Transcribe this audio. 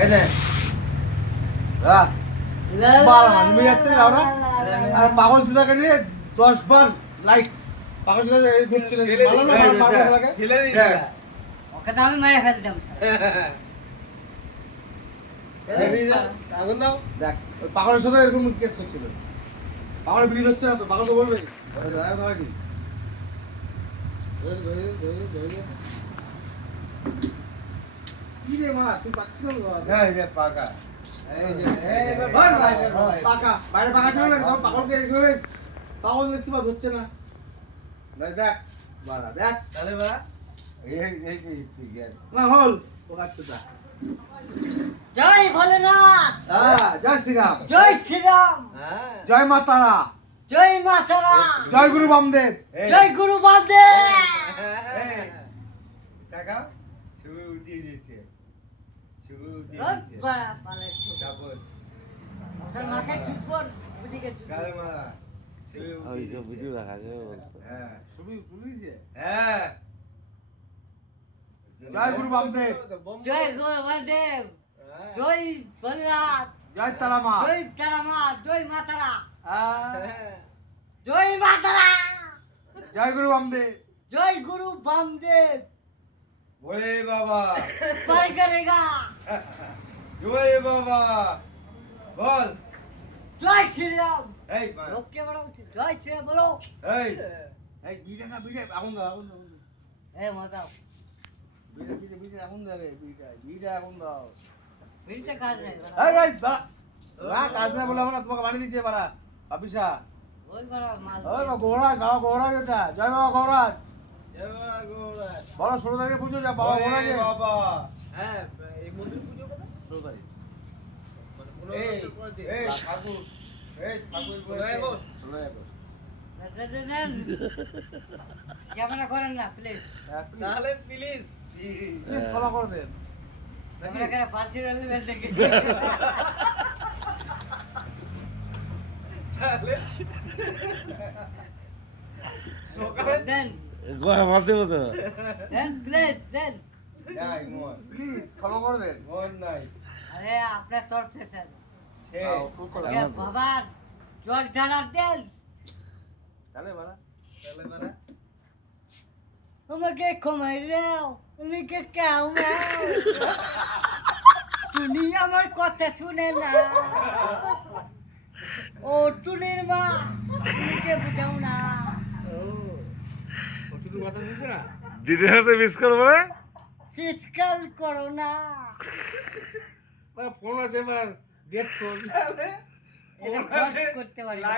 এই নে পাগল জুতাকে নিয়ে 10 বার লাইক পাগল জুতা ঘুরছিল ওকে তো আমি মেরে ফেলতাম আগুন দাও দেখ ওই পাগলের সাথে এরকম কেস করছিল পাগল বিড়ি হচ্ছে না তো পাগল তো বলবে কি রে মা তুই পাচ্ছিস না এই যে পাকা এই যে পাকা বাইরে পাকা ছিল না তখন পাগলকে রেখে পাগল দেখছি বা ধরছে না দেখ বাড়া দেখ তাহলে বাড়া এই ঠিক আছে না হল ও কাটটা জয় ভোলেনাথ হ্যাঁ জয় শ্রীরাম জয় শ্রীরাম জয় মা তারা জয় মা তারা জয় গুরু বামদেব জয় গুরু বামদেব কাকা শুভ উঠিয়ে দিয়েছে শুভ উঠিয়ে রোজ দিয়েছে বাড়া পালে তাপস ওদের মাথায় চুপন ওদিকে কালে মারা শুভ ওই উঠিয়ে সব ভিডিও রাখা যাবে হ্যাঁ ছবি তুলিছে হ্যাঁ জয় গুরু বামদেব জয় গুরু বামদেব জয় ভোলেনাথ জয় তারা মা জয় তারা মা জয় মা তারা হ্যাঁ। জয় মা তারা জয় গুরু বামদেব জয় গুরু বামদেব ভোলে বাবা পাই করেগা জয় বাবা বল জয় শ্রীরাম এই মা লোককে বড় উচিত জয় শ্রীরাম বলো এই এই বিড়া না বিড়া আগুন দাও আগুন দাও এ মাতাও বিড়া বিড়া বিড়া আগুন দাও রে বিড়া বিড়া আগুন দাও বিড়িতে কাজ নাই এই এই না কাজ না বলে আমরা তোমাকে বানিয়ে দিয়েছে বাড়া অফিসা ওই বড় মাল ওই গৌরাজ বাবা গৌরাজ ওটা জয় বাবা গৌরাজ জয় বাবা গৌরা বড় 16 তারিখে পুজো যা বাবা গৌরাজ বাবা হ্যাঁ এই মন্দির পুজো কবে 16 তারিখ এই এই ঠাকুর এই ঠাকুর বলছে 16 আগস্ট ক্যামেরা করেন না প্লিজ তাহলে প্লিজ প্লিজ ক্ষমা করে দেন ক্যামেরা করে পাঁচি রাখলে দেখে তাহলে দেন গয়া মারতে হতো দেন প্লিজ দেন যাই মোর প্লিজ ক্ষমা করে দেন মোর নাই আরে আপনার তরফ থেকে স্যার সে খুব করে আগে বাবার জল ঢালার দেন তাহলে বাড়া তাহলে মারা তোমাকে ক্ষমাই দাও উনিকে কেউ তুমি আমার কথা শুনে না ও টুনির মা তুমিকে বুঝাও না কতটুকু কথা বুঝছ না দিনের হাতে মিস করবো না চিৎকার করো না ফোন আছে ডেট ফোন এটা ভোট করতে পারি না।